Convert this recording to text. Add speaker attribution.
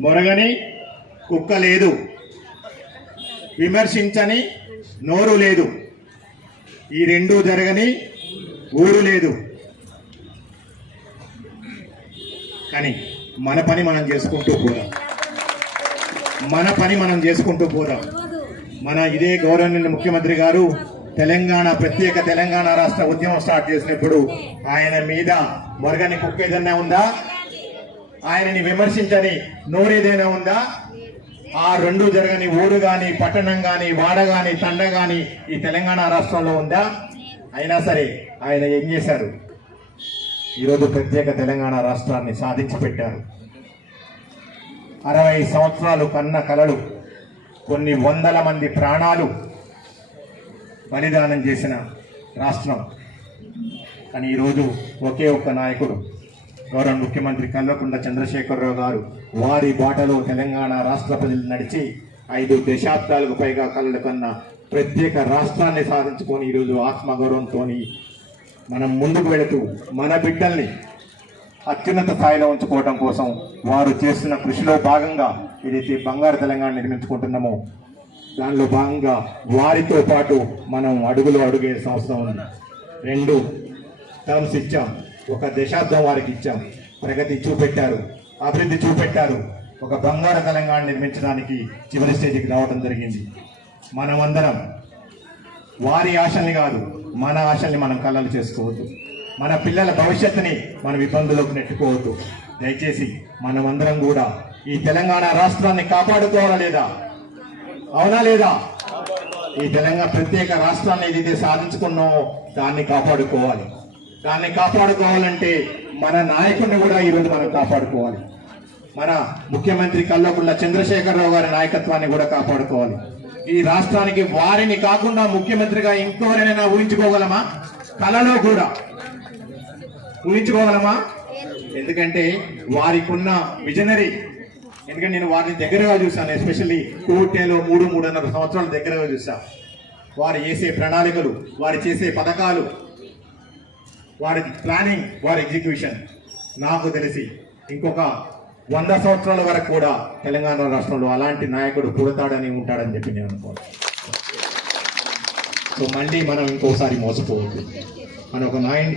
Speaker 1: మొరగని కుక్క లేదు. విమర్శించని నోరు లేదు. ఈ రెండు జరగని ఊరు లేదు. కానీ మన పని మనం చేసుకుంటూ పోదాం. మన పని మనం చేసుకుంటూ పోదాం. మన ఇదే గౌరవనీయ ముఖ్యమంత్రి గారు తెలంగాణ ప్రత్యేక తెలంగాణ రాష్ట్ర ఉద్యమం స్టార్ట్ చేసినప్పుడు ఆయన మీద మొరగని కుక్క ఏదన్నా ఉందా? ఆయనని విమర్శించని నోరేదైనా ఉందా? ఆ రెండు జరగని ఊరు గాని పట్టణం గాని వాడ గాని తండ గాని ఈ తెలంగాణ రాష్ట్రంలో ఉందా? అయినా సరే ఆయన ఏం చేశారు? ఈరోజు ప్రత్యేక తెలంగాణ రాష్ట్రాన్ని సాధించి పెట్టారు అరవై సంవత్సరాలు కన్న కలలు కొన్ని వందల మంది ప్రాణాలు బలిదానం చేసిన రాష్ట్రం. కానీ ఈరోజు ఒకే ఒక్క నాయకుడు. గౌరవ ముఖ్యమంత్రి కల్వకుంట్ల చంద్రశేఖరరావు గారు వారి బాటలో తెలంగాణ రాష్ట్ర ప్రజలు నడిచి ఐదు దశాబ్దాలకు పైగా కలలు కన్న ప్రత్యేక రాష్ట్రాన్ని సాధించుకొని ఈరోజు ఆత్మగౌరవంతో మనం ముందుకు వెళుతూ మన బిడ్డల్ని అత్యున్నత స్థాయిలో ఉంచుకోవడం కోసం వారు చేస్తున్న కృషిలో భాగంగా ఏదైతే బంగారు తెలంగాణ నిర్మించుకుంటున్నామో దానిలో భాగంగా వారితో పాటు మనం అడుగులు అడుగే సంవత్సరం ఉంది. రెండు టర్మ్స్ ఇచ్చాం. ఒక దశాబ్దం వారికి ఇచ్చాం. ప్రగతి చూపెట్టారు అభివృద్ధి చూపెట్టారు. ఒక బంగారు తెలంగాణ నిర్మించడానికి చివరి స్టేజ్కి రావడం జరిగింది. మనమందరం వారి ఆశల్ని కాదు మన ఆశల్ని మనం కళ్ళలు చేసుకోవద్దు. మన పిల్లల భవిష్యత్తుని మనం ఇబ్బందులకు నెట్టుకోవద్దు. దయచేసి మనమందరం కూడా ఈ తెలంగాణ రాష్ట్రాన్ని కాపాడుకోవాలా లేదా? అవునా లేదా? ఈ తెలంగాణ ప్రత్యేక రాష్ట్రాన్ని ఏదైతే సాధించుకున్నామో దాన్ని కాపాడుకోవాలి. దాన్ని కాపాడుకోవాలంటే మన నాయకుడిని కూడా ఈరోజు మనం కాపాడుకోవాలి. మన ముఖ్యమంత్రి కల్లోకుళ్ళ చంద్రశేఖరరావు గారి నాయకత్వాన్ని కూడా కాపాడుకోవాలి. ఈ రాష్ట్రానికి వారిని కాకుండా ముఖ్యమంత్రిగా ఇంకోరైనా ఊహించుకోగలమా? కలలో కూడా. ఊహించుకోగలమా? ఎందుకంటే వారికి ఉన్న విజనరీ ఎందుకంటే నేను వారిని దగ్గరగా చూశాను ఎస్పెషల్లీ కోటేలో మూడు మూడున్నర సంవత్సరాల దగ్గరగా చూశాను. వారు చేసే ప్రణాళికలు వారు చేసే పథకాలు వారి ప్లానింగ్ వారి ఎగ్జిక్యూషన్ నాకు తెలిసి ఇంకొక వంద సంవత్సరాల వరకు కూడా తెలంగాణ రాష్ట్రంలో అలాంటి నాయకుడు పుడతాడని ఉంటాడని చెప్పి నేను అనుకోను. సో మళ్ళీ మనం ఇంకోసారి మోసపోవద్దు. మన ఒక నాయకుడి